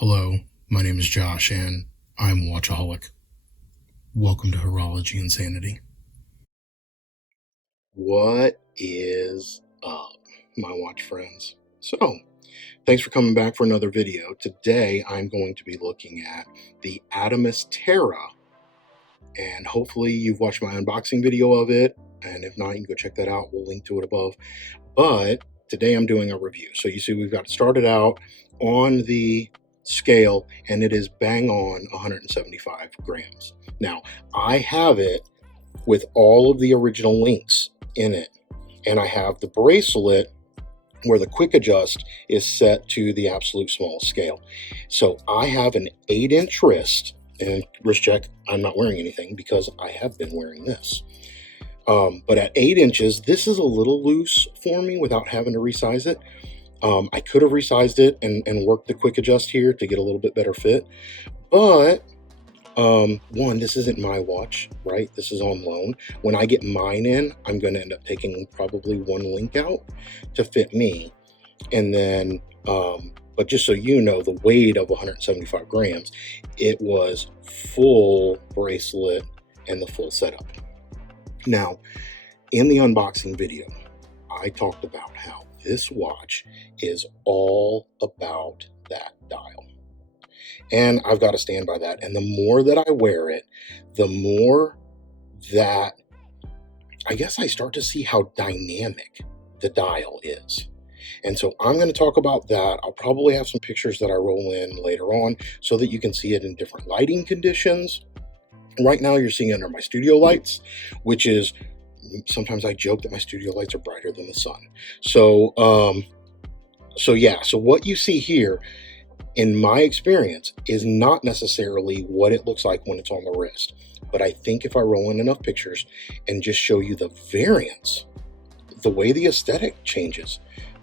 Hello, my name is Josh and I'm a watchaholic. Welcome to Horology Insanity. What is up, my watch friends? So, thanks for coming back for another video. Today I'm going to be looking at the Adamas Terra, and hopefully you've watched my unboxing video of it, and if not, you can go check that out. We'll link to it above. But today I'm doing a review. So you see we've got started out on the scale, and it is bang on 175 grams. Now, I have it with all of the original links in it, and I have the bracelet where the quick adjust is set to the absolute smallest scale. So I have an 8-inch wrist, and wrist check, I'm not wearing anything because I have been wearing this. But at 8 inches, this is a little loose for me without having to resize it. I could have resized it and worked the quick adjust here to get a little bit better fit. But, one, this isn't my watch, right? This is on loan. When I get mine in, I'm going to end up taking probably one link out to fit me. And then, but just so you know, the weight of 175 grams, it was full bracelet and the full setup. Now, in the unboxing video, I talked about how this watch is all about that dial. And I've got to stand by that. And the more that I wear it, the more that I guess I start to see how dynamic the dial is. And so I'm going to talk about that. I'll probably have some pictures that I roll in later on so that you can see it in different lighting conditions. Right now you're seeing under my studio lights, which is, sometimes I joke that my studio lights are brighter than the sun. So what you see here, in my experience, is not necessarily what it looks like when it's on the wrist. But I think if I roll in enough pictures and just show you the variance, the way the aesthetic changes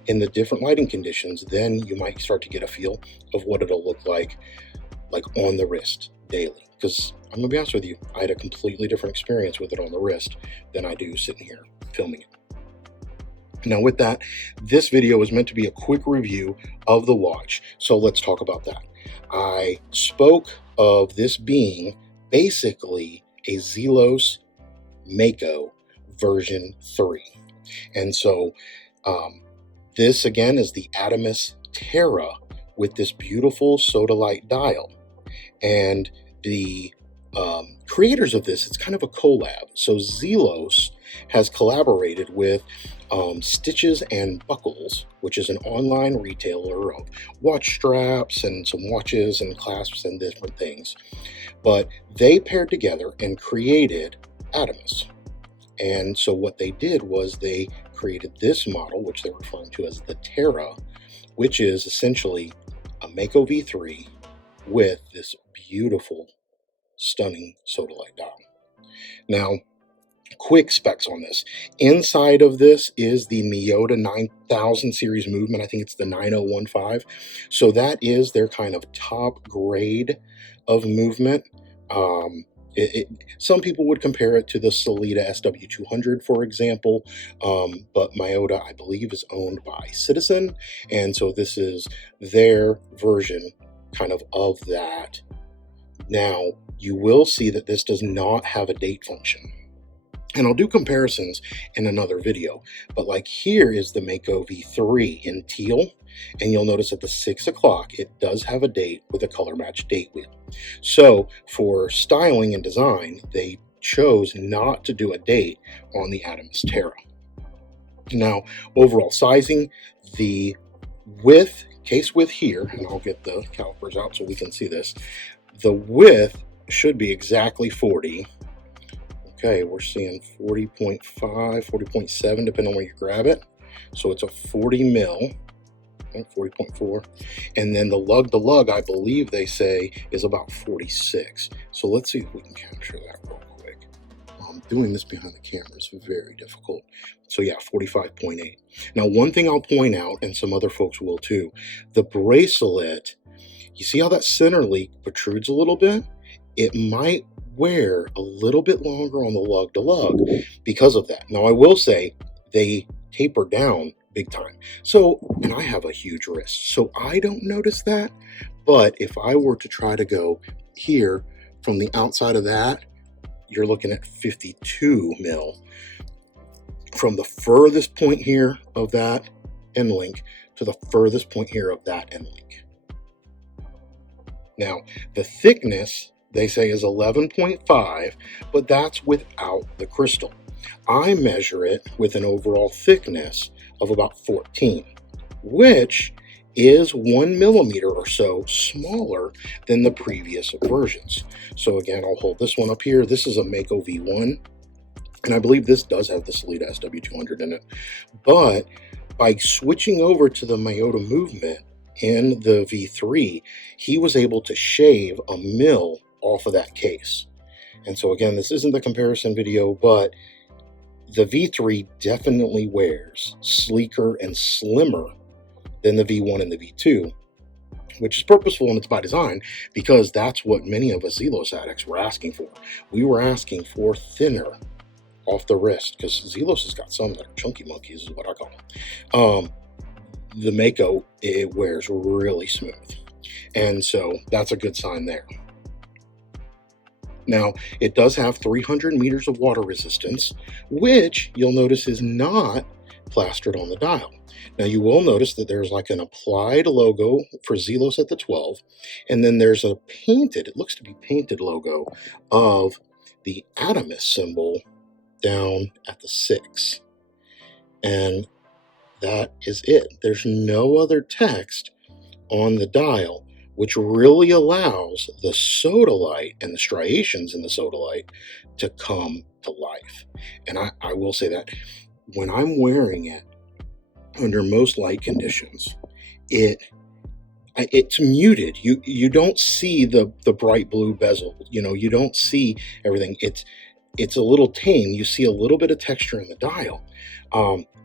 in the different lighting conditions, then you might start to get a feel of what it'll look like on the wrist daily. Because I'm gonna be honest with you, I had a completely different experience with it on the wrist than I do sitting here filming it. Now with that, this video is meant to be a quick review of the watch, so let's talk about that. I spoke of this being basically a Zelos Mako version 3. And so this again is the Adamas Terra with this beautiful Sodalite Dial. And the creators of this, it's kind of a collab. So Zelos has collaborated with Stitches and Buckles, which is an online retailer of watch straps and some watches and clasps and different things. But they paired together and created Adamas. And so what they did was they created this model, which they're referring to as the Terra, which is essentially a Mako V3 with this beautiful, stunning Sodalite dial. Now, quick specs on this. Inside of this is the Miyota 9000 series movement. I think it's the 9015. So that is their kind of top grade of movement. Some people would compare it to the Solita SW200, for example, but Miyota, I believe, is owned by Citizen, and so this is their version kind of that. Now, you will see that this does not have a date function. And I'll do comparisons in another video, but like here is the Mako V3 in teal, and you'll notice at the 6 o'clock, it does have a date with a color match date wheel. So for styling and design, they chose not to do a date on the Adamas Terra. Now, overall sizing, the width, case width here, and I'll get the calipers out so we can see this. The width should be exactly 40. Okay, we're seeing 40.5, 40.7, depending on where you grab it. So it's a 40 mil, 40.4. And then the lug to lug, I believe they say, is about 46. So let's see if we can capture that real quick. Doing this behind the camera is very difficult. So yeah, 45.8. Now, one thing I'll point out, and some other folks will too, the bracelet, you see how that center leak protrudes a little bit? It might wear a little bit longer on the lug to lug because of that. Now, I will say they taper down big time. So, and I have a huge wrist, so I don't notice that, But if I were to try to go here from the outside of that, you're looking at 52 mil. From the furthest point here of that end link to the furthest point here of that end link. Now, the thickness, they say, is 11.5, but that's without the crystal. I measure it with an overall thickness of about 14, which is 1 millimeter or so smaller than the previous versions. So again, I'll hold this one up here. This is a Mako V1, and I believe this does have the Sodalite SW200 in it. But by switching over to the Miyota movement in the V3, he was able to shave a mil off of that case. And so again, this isn't the comparison video, but the V3 definitely wears sleeker and slimmer than the V1 and the V2, which is purposeful and it's by design, because that's what many of us Zelos addicts were asking for. We were asking for thinner off the wrist, because Zelos has got some that are chunky monkeys, is what I call them. The Mako, it wears really smooth, and so that's a good sign there. Now, it does have 300 meters of water resistance, which you'll notice is not plastered on the dial. Now, you will notice that there's like an applied logo for Zelos at the 12, and then there's a painted, it looks to be painted logo of the Adamas symbol down at the 6. And that is it. There's no other text on the dial, which really allows the sodalite and the striations in the sodalite to come to life. And I will say that when I'm wearing it under most light conditions, it's muted. You don't see the bright blue bezel. You don't see everything. It's a little tame. You see a little bit of texture in the dial.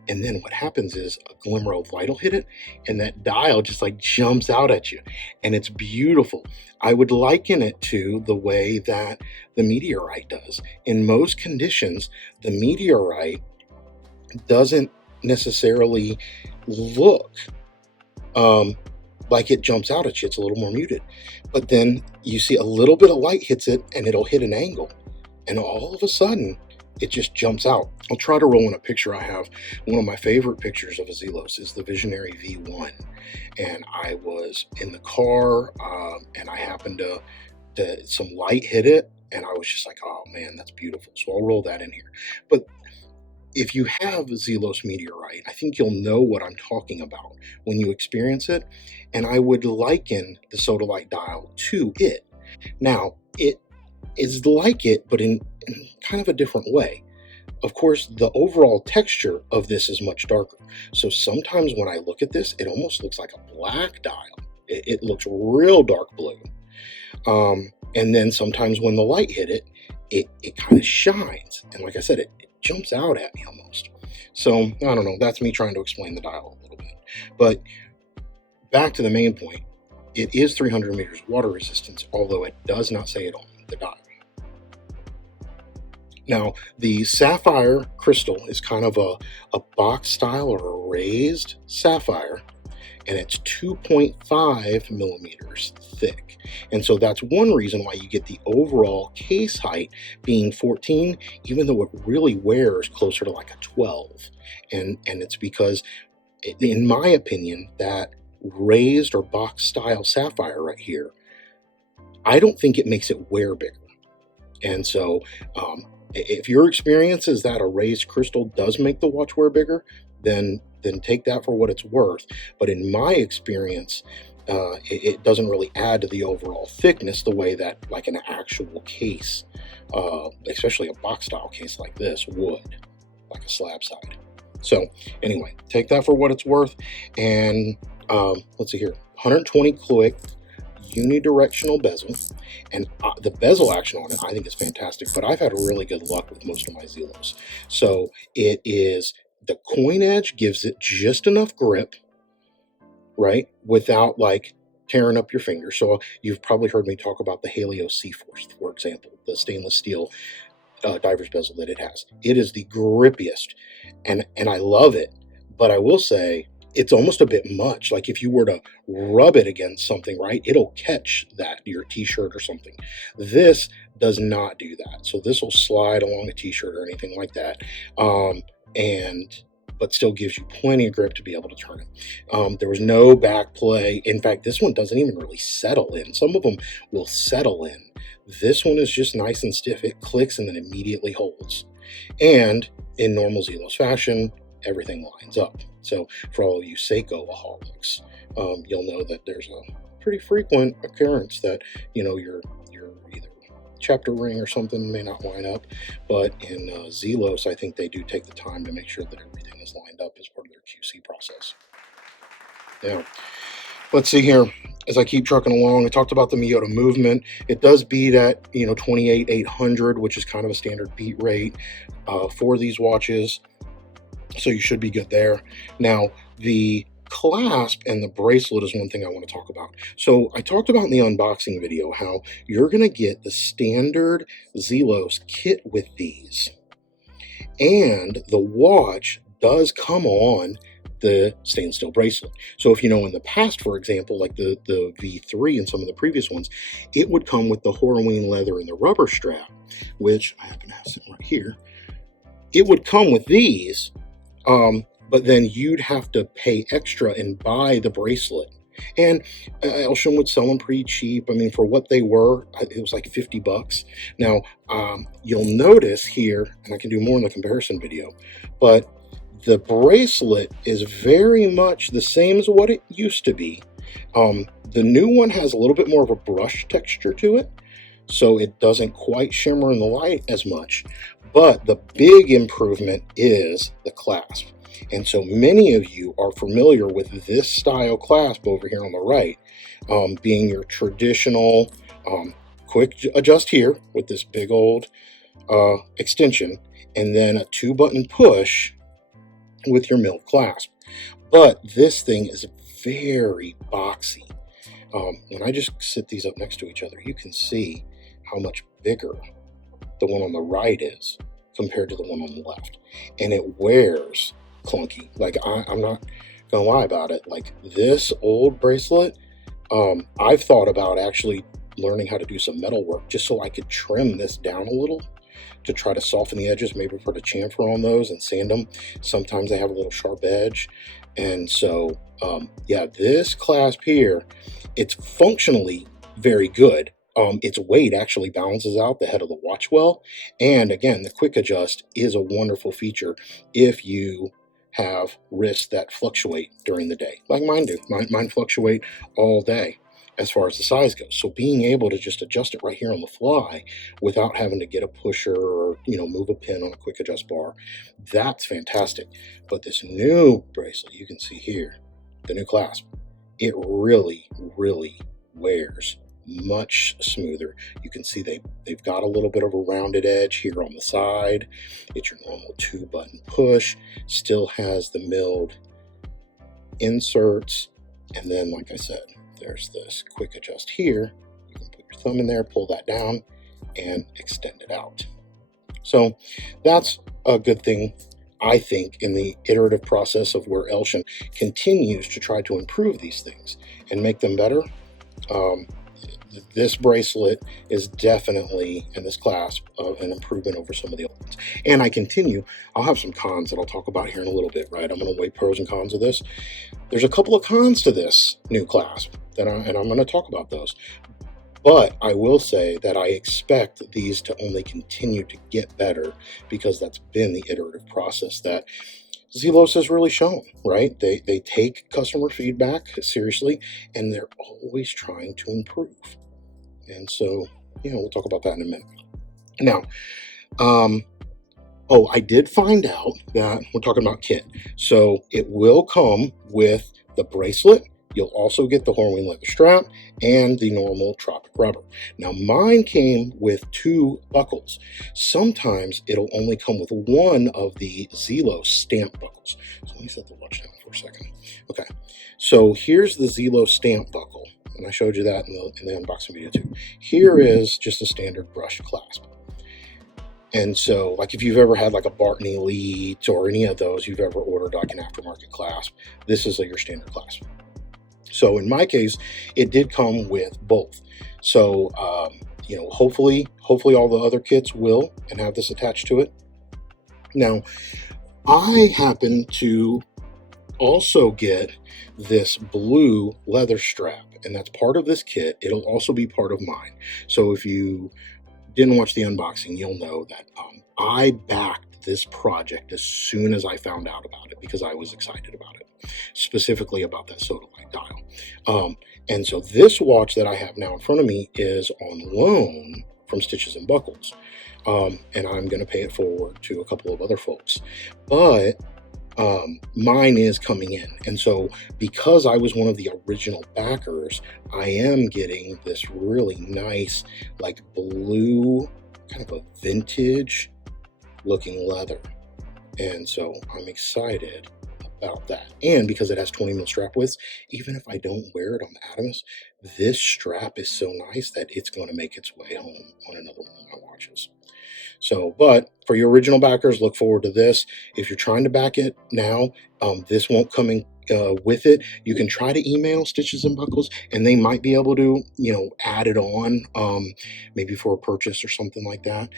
And then what happens is a glimmer of light will hit it, and that dial just like jumps out at you, and it's beautiful. I would liken it to the way that the meteorite does. In most conditions, the meteorite doesn't necessarily look like it jumps out at you. It's a little more muted. But then you see a little bit of light hits it, and it'll hit an angle, and all of a sudden, it just jumps out. I'll try to roll in a picture I have. One of my favorite pictures of a Zelos is the Visionary V1. And I was in the car, and I happened to some light hit it, and I was just like, oh man, that's beautiful. So I'll roll that in here. But if you have Zelos meteorite, I think you'll know what I'm talking about when you experience it. And I would liken the Sodalite Dial to it. Now, it is like it, but in kind of a different way. Of course, the overall texture of this is much darker. So sometimes when I look at this, it almost looks like a black dial. It looks real dark blue. And then sometimes when the light hit it, it kind of shines. And like I said, it jumps out at me almost. So I don't know. That's me trying to explain the dial a little bit. But back to the main point. It is 300 meters water resistance, although it does not say it on the dial. Now, the Sapphire Crystal is kind of a box style or a raised sapphire, and it's 2.5 millimeters thick. And so that's one reason why you get the overall case height being 14, even though it really wears closer to like a 12. And it's because, in my opinion, that raised or box style sapphire right here, I don't think it makes it wear bigger. And so if your experience is that a raised crystal does make the watch wear bigger, then take that for what it's worth. But in my experience, it doesn't really add to the overall thickness the way that like an actual case, especially a box style case like this would, like a slab side. So anyway, take that for what it's worth. And let's see here, 120 click unidirectional bezel, and the bezel action on it I think is fantastic, but I've had really good luck with most of my Zelos. So it is, the coin edge gives it just enough grip, right, without like tearing up your finger. So you've probably heard me talk about the Halio C-Force, for example, the stainless steel diver's bezel that it has. It is the grippiest, and I love it. But I will say, it's almost a bit much. Like if you were to rub it against something, right, it'll catch that, your t-shirt or something. This does not do that. So this will slide along a t-shirt or anything like that. And but still gives you plenty of grip to be able to turn it. There was no back play. In fact, this one doesn't even really settle in. Some of them will settle in. This one is just nice and stiff. It clicks and then immediately holds. And in normal Zelos fashion, everything lines up. So for all of you Seiko-aholics, you'll know that there's a pretty frequent occurrence that, you know, your either chapter ring or something may not line up, but in Zelos, I think they do take the time to make sure that everything is lined up as part of their QC process. Now, let's see here. As I keep trucking along, I talked about the Miyota movement. It does beat at, you know, 28,800, which is kind of a standard beat rate for these watches. So you should be good there. Now, the clasp and the bracelet is one thing I want to talk about. So I talked about in the unboxing video how you're going to get the standard Zelos kit with these. And the watch does come on the stainless steel bracelet. So if you know in the past, for example, like the V3 and some of the previous ones, it would come with the Horology leather and the rubber strap, which I happen to have sitting right here. It would come with these, but then you'd have to pay extra and buy the bracelet. And Elsham would sell them pretty cheap. I mean, for what they were, it was like $50. Now, you'll notice here, and I can do more in the comparison video, but the bracelet is very much the same as what it used to be. The new one has a little bit more of a brush texture to it, so it doesn't quite shimmer in the light as much. But the big improvement is the clasp. And so many of you are familiar with this style clasp over here on the right, being your traditional quick adjust here with this big old extension, and then a 2-button push with your milled clasp. But this thing is very boxy. When I just sit these up next to each other, you can see how much bigger the one on the right is compared to the one on the left. And it wears clunky. Like, I'm not gonna lie about it. Like, this old bracelet, I've thought about actually learning how to do some metal work just so I could trim this down a little to try to soften the edges, maybe put a chamfer on those and sand them. Sometimes they have a little sharp edge. And so, yeah, this clasp here, it's functionally very good. Its weight actually balances out the head of the watch well. And again, the quick adjust is a wonderful feature if you have wrists that fluctuate during the day, like mine do. Mine fluctuate all day as far as the size goes. So being able to just adjust it right here on the fly without having to get a pusher or, you know, move a pin on a quick adjust bar, that's fantastic. But this new bracelet, you can see here, the new clasp, it really, really wears much smoother. You can see they've got a little bit of a rounded edge here on the side. It's your normal 2-button push, still has the milled inserts, and then, like I said, there's this quick adjust here. You can put your thumb in there, pull that down, and extend it out. So that's a good thing, I think, in the iterative process of where Elshin continues to try to improve these things and make them better. This bracelet is definitely, in this clasp, an improvement over some of the old ones. And I'll have some cons that I'll talk about here in a little bit, right? I'm going to weigh pros and cons of this. There's a couple of cons to this new clasp, and I'm going to talk about those. But I will say that I expect these to only continue to get better because that's been the iterative process that Zelos has really shown, right? They take customer feedback seriously, and they're always trying to improve. And so, we'll talk about that in a minute. Now, I did find out that we're talking about kit. So it will come with the bracelet. You'll also get the Horology leather strap and the normal Tropic rubber. Now, mine came with 2 buckles. Sometimes it'll only come with one of the Zelos stamp buckles. So let me set the watch down for a second. Okay, so here's the Zelos stamp buckle, and I showed you that in the unboxing video too. Here is just a standard brush clasp. And so, like, if you've ever had like a Barton Elite or any of those, you've ever ordered like an aftermarket clasp, this is your standard clasp. So in my case, it did come with both. So, you know, hopefully all the other kits will and have this attached to it. Now, I happen to also get this blue leather strap, and that's part of this kit. It'll also be part of mine. So if you didn't watch the unboxing, you'll know that I backed this project as soon as I found out about it because I was excited about it, specifically about that Sodalite Dial. And so this watch that I have now in front of me is on loan from Stitches and Buckles, and I'm going to pay it forward to a couple of other folks, but mine is coming in. And so because I was one of the original backers, I am getting this really nice, like blue, kind of a vintage looking leather. And so I'm excited about that. And because it has 20 mil strap widths, even if I don't wear it on the Adamas, this strap is so nice that it's going to make its way home on another one of my watches. So, but for your original backers, look forward to this. If you're trying to back it now, this won't come in with it. You can try to email Stitches and Buckles, and they might be able to, you know, add it on, maybe for a purchase or something like that.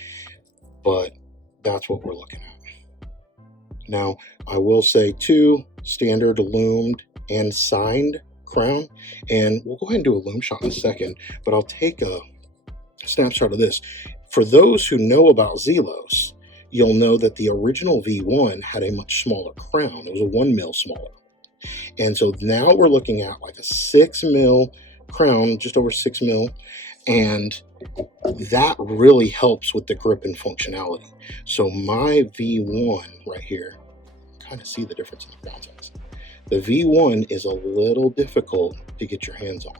But that's what we're looking at. Now, I will say too, standard loomed and signed crown, and we'll go ahead and do a loom shot in a second, but I'll take a snapshot of this. For those who know about Zelos, you'll know that the original V1 had a much smaller crown. It was a 1 mil smaller. And so now we're looking at like a 6 mil crown, just over 6 mil. And that really helps with the grip and functionality. So my V1 right here, kind of see the difference in the crown size. The V1 is a little difficult to get your hands on.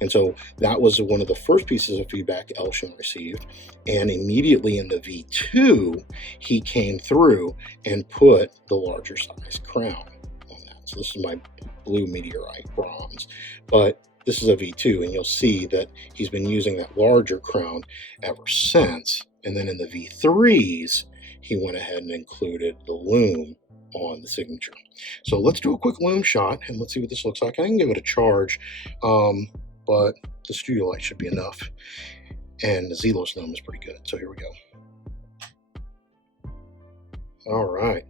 And so that was one of the first pieces of feedback Elshin received. And immediately in the V2, he came through and put the larger size crown on that. So this is my blue meteorite bronze, but this is a V2, and you'll see that he's been using that larger crown ever since. And then in the V3s, he went ahead and included the loom on the signature. So let's do a quick loom shot and let's see what this looks like. I can give it a charge, but the studio light should be enough. And the Zelos loom is pretty good. So here we go. All right.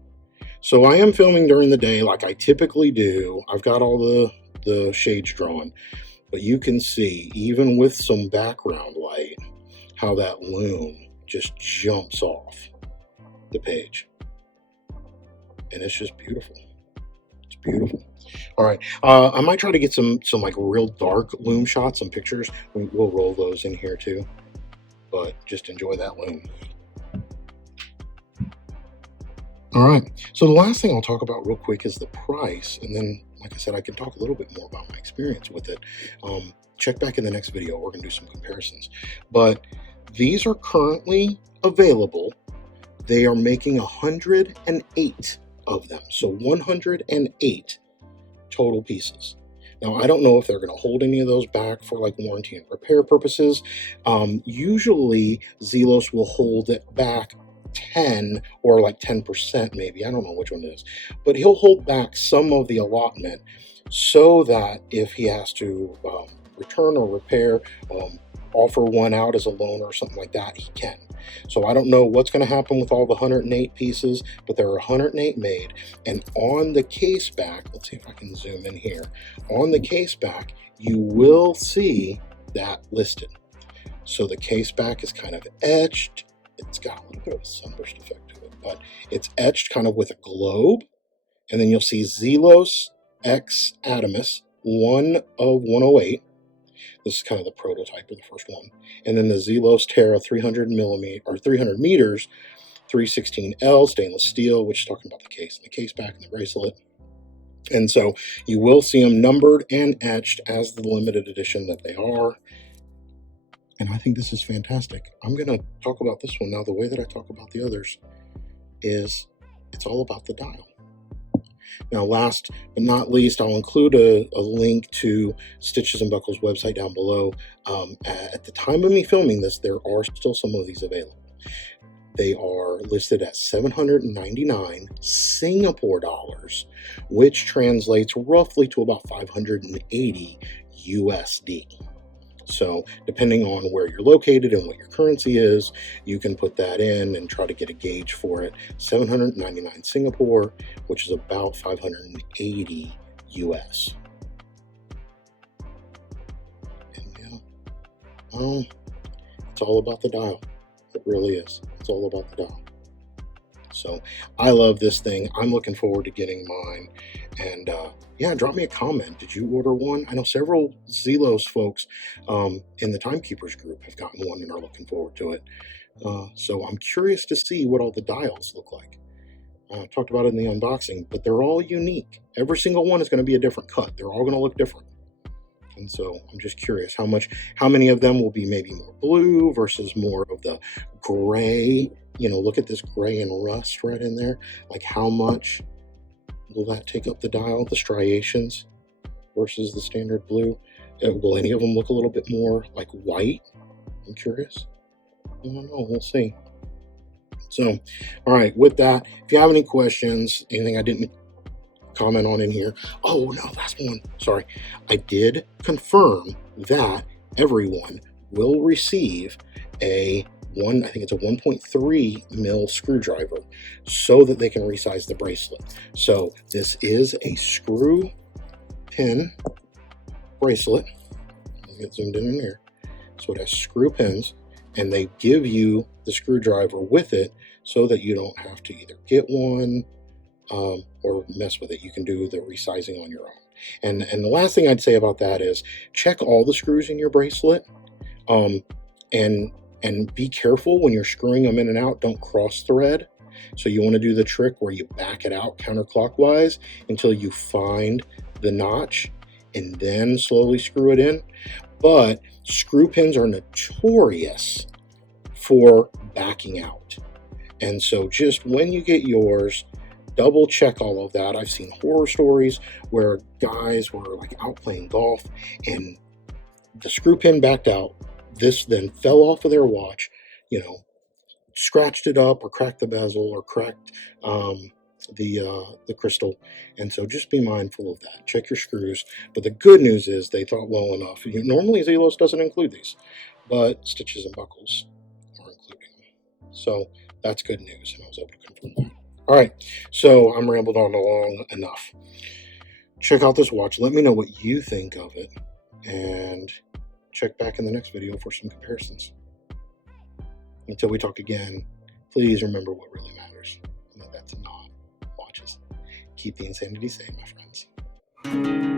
So I am filming during the day like I typically do. I've got all the shades drawn, but you can see, even with some background light, how that loom just jumps off the page. And it's just beautiful. It's beautiful. All right, I might try to get some like real dark loom shots, some pictures. We'll roll those in here too, but just enjoy that loom. All right, so the last thing I'll talk about real quick is the price, and then, like I said, I can talk a little bit more about my experience with it. Check back in the next video. We're gonna do some comparisons, but these are currently available. They are making 108 of them, so 108 total pieces. Now, I don't know if they're going to hold any of those back for like warranty and repair purposes. Usually Zelos will hold it back 10 or like 10% maybe. I don't know which one it is, but he'll hold back some of the allotment so that if he has to return or repair, offer one out as a loan or something like that, he can. So I don't know what's going to happen with all the 108 pieces, but there are 108 made. And on the case back, let's see if I can zoom in here. On the case back, you will see that listed. So the case back is kind of etched. It's got a little bit of a sunburst effect to it, but it's etched kind of with a globe. And then you'll see Zelos X Adamas 1 of 108. This is kind of the prototype of the first one. And then the Zelos Terra 300 meters, 316L stainless steel, which is talking about the case and the case back and the bracelet. And so you will see them numbered and etched as the limited edition that they are. And I think this is fantastic. I'm going to talk about this one now. The way that I talk about the others is it's all about the dial. Now, last but not least, I'll include a link to Stitches and Buckles' website down below. At the time of me filming this, there are still some of these available. They are listed at 799 Singapore dollars, which translates roughly to about 580 USD. So depending on where you're located and what your currency is, you can put that in and try to get a gauge for it. 799 Singapore, which is about 580 US. And yeah, it's all about the dial. It really is. It's all about the dial. So I love this thing. I'm looking forward to getting mine. And yeah, drop me a comment. Did you order one? I know several Zelos folks in the Timekeepers group have gotten one and are looking forward to it. So I'm curious to see what all the dials look like. I talked about it in the unboxing, but they're all unique. Every single one is going to be a different cut. They're all going to look different. And so I'm just curious how many of them will be maybe more blue versus more of the gray. You know, look at this gray and rust right in there. Like how much will that take up the dial, the striations versus the standard blue? Will any of them look a little bit more like white? I'm curious. I don't know. We'll see. So, all right, with that, if you have any questions, anything I didn't comment on in here. Oh, no, last one. Sorry. I did confirm that everyone will receive I think it's a 1.3 mil screwdriver so that they can resize the bracelet. So this is a screw pin bracelet. Let's get zoomed in here. So it has screw pins, and they give you the screwdriver with it so that you don't have to either get one or mess with it. You can do the resizing on your own. And the last thing I'd say about that is check all the screws in your bracelet, and be careful when you're screwing them in and out. Don't cross thread. So you want to do the trick where you back it out counterclockwise until you find the notch and then slowly screw it in. But screw pins are notorious for backing out. And so just when you get yours, double check all of that. I've seen horror stories where guys were like out playing golf and the screw pin backed out. This then fell off of their watch, you know, scratched it up or cracked the bezel or cracked the crystal. And so just be mindful of that. Check your screws. But the good news is they thought well enough. Normally Zelos doesn't include these, but stitches and buckles are including them. So that's good news, and I was able to confirm that. All right, so I'm rambled on along enough. Check out this watch. Let me know what you think of it, and check back in the next video for some comparisons. Until we talk again, please remember what really matters, and that's not watches. Keep the insanity sane, my friends.